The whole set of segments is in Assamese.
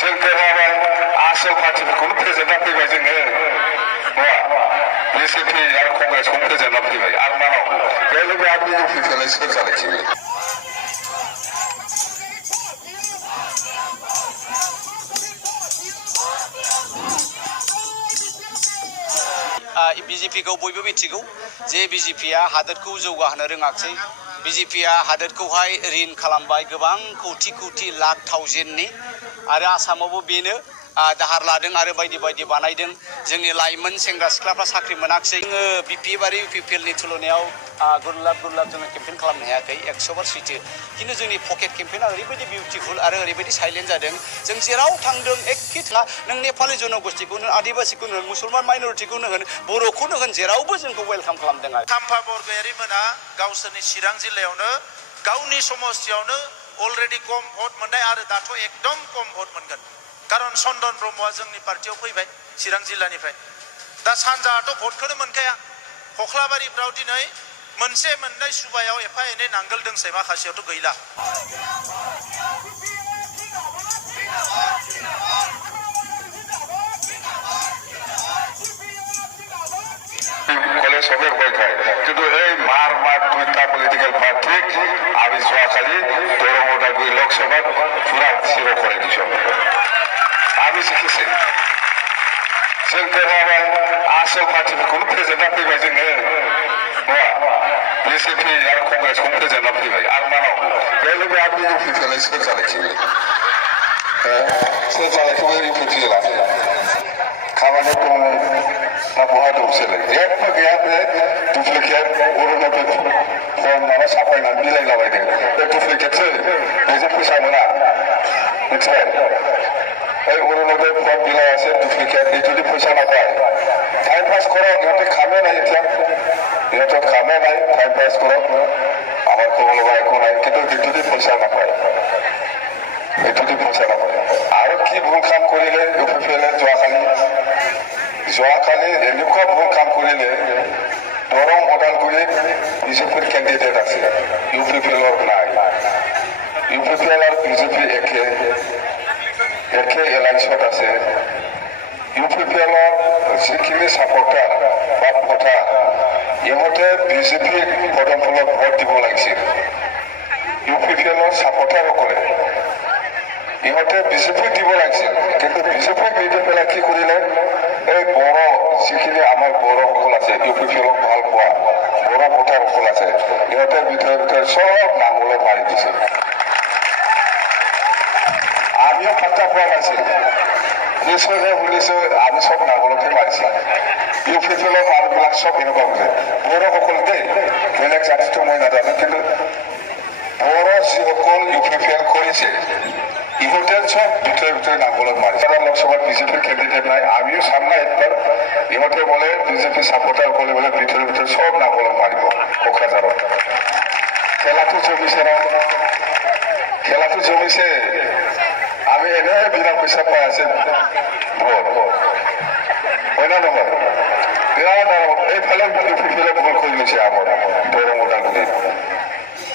जों देरहाबाय आसल पार्टिफोरखौनो फेजेनना फैबाय जोङो नङा बिजेपि आरो कंग्रेसखौनो फेजेनना फैबाय आरो मा नांगौ बे लोगो आंनि इउपिपिएल सोर जालायखिबाय बिजेपिखौ बयबो मिथिगौ जे बिजेपिया हादोरखौ जौगाहोनो रोङाखै बिजेपिया हादोरखौहाय ऋण खालामबाय गोबां कौटि कौटि लाख थावजेननि आरो आसामावबो बेनो दाहार लादों आरो बायदि बायदि बानायदों जोंनि लाइमोन सेंग्रा सिख्लाफ्रा साख्रि मोनाखै जोङो बिपिएफ आरो इउपिपिएलनि तुलनायाव गुरलाब जोङो केम्पेइन खालामनो हायाखै 100 सैथो खिन्थु जोंनि पकेट केम्पेइना ओरैबायदि बिउटिफुल आरो ओरैबायदि साइलेन्ट जादों जों जेराव थांदों एखे थाङा नों नेपालि जनगोष्ठीखौनो आदिबासिखौनो होन मुसलमान माइनरिटिखौनो होन बर'खौनो होन जेरावबो जोंखौ वेलकाम खालामदों आरो खाम्फा बरगयारिमोना गावसोरनि चिरां जिल्लायावनो गावनि समस्थियावनो अलरेडि कम भट मोननाय आरो दाथ' एकदम कम भट मोनगोन खारन चन्दन ब्रह्मआ जोंनि पार्टियाव फैबाय चिरां जिल्लानिफ्राय दा सानजाहाथ' भटखौनो मोनखाया खख्लाबारिफ्राव दिनै मोनसे मोननै सुबायाव एफा एनै नांगोल दोंसै माखासेयावथ' गैला কলেজ হবে হয়ে কিন্তু এই মার দুইটা পলিটিক্যাল পার্টি আমি যোৱাকালি দৰঙৰ লোকসভাত পুৰা জিৰ' করে দিছ আমি শিখিছি जों देरहाबाय आसल पार्टिफोरखौनो फेजेनना फैबाय जोङो नङा बिजेपि आरो कंग्रेसखौनो फेजेनना फैबाय आरो मा नांगौ बे लोगो आंनि इउपिपिएल सोर जालायखिबाय सोर जालायखिबाय इउपिपिएलआ खामानि दङ ना बहा दंसोलाय जेबो गैया बे डुप्लिकेट अरुणाचल फर्म माबा साफायनानै बिलाइलाबायदों बे डुप्लिकेटसो बेजों फैसा मोना मिथिबाय এই অৰুণোদয় ফর্ম বিলাই আছে ডুপ্লিকেট এই যদি পয়সা নাপায় টাইম পাস করক ইহঁতে কামে নাই এতিয়া ইহঁতৰ কামে নাই টাইম পাস কৰক আমাৰ ক'ব লগা একো নাই কিন্তু যদি পইচা নাপায় এইটোদি পইচা নাপায় আৰু কি ভুল কাম কৰিলে ইউপিপিএলে যোৱাকালি এনেকুৱা ভুল কাম কৰিলে দৰং ওদালগুৰিত বিজেপিৰ কেণ্ডিডেট আছে ইউপিপিএলৰ নাই ইউপিপিএল আৰু বিজেপি একে এলাইনত আছে ইউপিপিএলৰ যিখিনি ছাপৰ্টাৰ বা ভোটাৰ ইহঁতে বিজেপি পদমফলত ভোট দিব লাগিছিল ইউপিপিএলৰ ছাপৰ্টাৰসকলে ইহঁতে বিজেপিক দিব লাগিছিল কিন্তু বিজেপিক নিদি পেলাই কি কৰিলে এই বড়ো যিখিনি আমাৰ বড়োসকল আছে ইউপিপিএলক ভাল পোৱা বড়ো ভোটাৰসকল আছে ইহঁতে ভিতৰে চব নাঙলে মাৰি দিছে আমিও পাত্তা পোৱা নাছিল নিশ্চয়হে শুনিছো আমি চব নাঙলতে মাৰিছে ইউপিপিএলৰ মানুহবিলাক চব এনেকুৱা হৈছে বড়োসকল দেই বেলেগ জাতিটো মই নাজানো কিন্তু বড়ো যিসকল ইউপিপিএল কৰিছে ইহঁতে সব ভিতরে নাঙলত মারিছে লোকসভার বিজেপির ক্যান্ডিডেট নাই আমিও সামনে একবার ইহঁতে বলে বিজেপি সাপোর্টার বলে বলে ভিতরে সব নাঙলত মারিব কোকরাঝারত খেলাটো জমিছে না খেলাটো জমিছে আমি এনে বিনা পয়সা পাই আছে ভোট হয় না নহয় বিরাট এইফালে ইউপিপিএলে ভোট কৰি লৈছে আমাৰ দৰং ওদালগুৰিত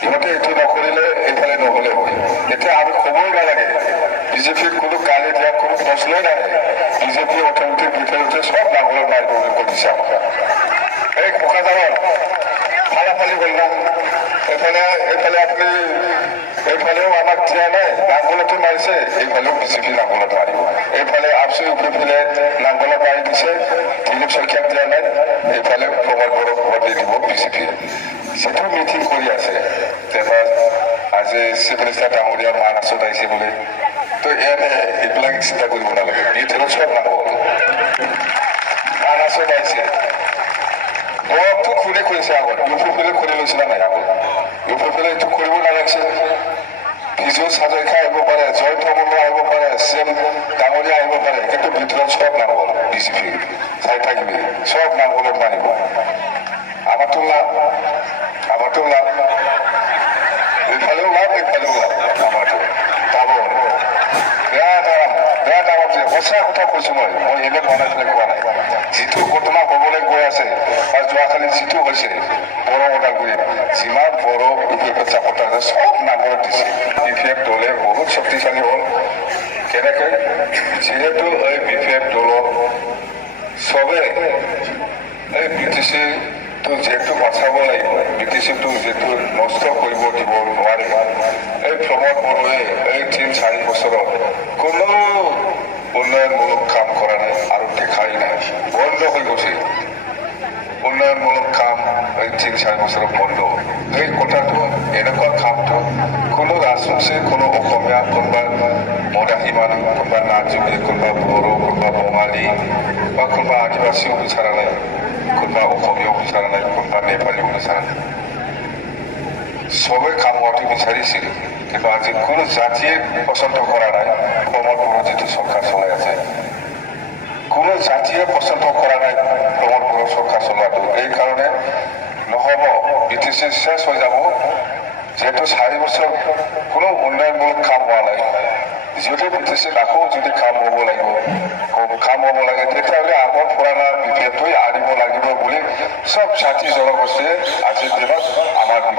ইহঁতে এইটো নকৰিলে এইফালে নহ'লে হয় এতিয়া আমি ক'বই নালাগে বিজেপিৰ কোনো গালি দিয়া কোনো প্ৰশ্নই নাই বিজেপি অৰ্থনৈতিক ভিতৰতে চব নাঙলত মাৰিব বুলি কৈ দিছে এই কোকৰাঝাৰত ফালাফালি হ'ল না এইফালে আপুনি এইফালেও আমাক দিয়া নাই নাঙলতে মাৰিছে এইফালেও বিজেপি নাঙলত মাৰিব এইফালে আপচু ইউপিপিএলে নাঙলত মাৰি দিছে দিলীপ শইকীয়াক দিয়া নাই এইফালে প্ৰমোদ বড়োক ভোট দি দিব বিজেপিয়ে যিটো মিটিং কৰি আছে তেবাৰ আজি চিফ মিনিষ্টাৰ ডাঙৰীয়াৰ মান আছুত আহিছে বোলে তো ইয়াতে এইবিলাক চিন্তা কৰিব নালাগে ভিতৰত চব নাঙল মান আছুত আহিছে বৰফটো খুলি কৰিছে আগত ইউপিপিএলে খুলি লৈছে না নাই আগত ইউপিপিএলে এইটো কৰিব নালাগিছে বিজু হাজৰিকা আহিব পাৰে জয়ন্ত বৰুৱা আহিব পাৰে চিএম ডাঙৰীয়া আহিব পাৰে কিন্তু ভিতৰত চব নাঙল বিজেপি চাই থাকিবি চব নাঙলত মাৰিব আমাৰতো লাভ এইফালেও লাভ এইফালেও লাভ আমাৰতো ডাঙৰ বেয়া ডাঙৰ সঁচা কথা কৈছো মই এনে বনাই পেলাই কোৱা নাই যিটো ঘটনা হবলৈ গৈ আছে বা যোৱাকালি যিটো হৈছে বড়ো ওদালগুৰিত যিমান বড়ো ইউপিপিএল ছাপৰ্টাৰ আছে চব নাঙলত দিছে বিপিএফ দলে বহুত শক্তিশালী হ'ল কেনেকৈ যিহেতু এই বি পি এফ দলত চবে এই বি টি চিটো যিহেতু বচাব লাগিব, বি টি চিটো যিহেতু নষ্ট কৰিব দিব নোৱাৰে, এই প্ৰমোদ বড়োৱে এই 3-4 বছৰত কোনো উন্নয়নমূলক কাম কৰা নাই আৰু দেখাই নাই, বন্ধ হৈ গৈছে। উন্নয়নমূলক কাম এই 3-4 বছৰত বন্ধ। এই কথাটো এনেকুৱা কামটো কোনো ৰাজবংশী, কোনো অসমীয়া, কোনোবা মদাহী মানুহ, কোনোবা নাজুকি, কোনোবা বড়ো, কোনোবা বঙালী বা কোনোবা আদিবাসীও বিচৰা নাই, কোনোবা অসমীয়াও বিচৰা নাই, কোনোবা নেপালীও বিচৰা নাই। চবে কাম হোৱাটো বিচাৰিছিল, কিন্তু আজি কোনো জাতিয়ে পচন্দ কৰা নাই। প্ৰমোদ বড়ো যিটো চৰকাৰ চলাই আছে, কোনো জাতিয়ে পচন্দ কৰা নাই প্ৰমোদ বড়ো চৰকাৰ চলোৱাটো। এইকাৰণে নহ'ব, বি টি চি শেষ হৈ যাব। যিহেতু 4 বছৰ কোনো উন্নয়নমূলক কাম হোৱা নাই, যিহেতু বি টি চিত আকৌ যদি কাম হ'ব লাগিব, তেতিয়াহ'লে আগৰ পুৰণা বি পি এফটোৱে আনিব লাগিব বুলি চব জাতি জনগোষ্ঠীয়ে আজিৰ দিনত আমাৰ বি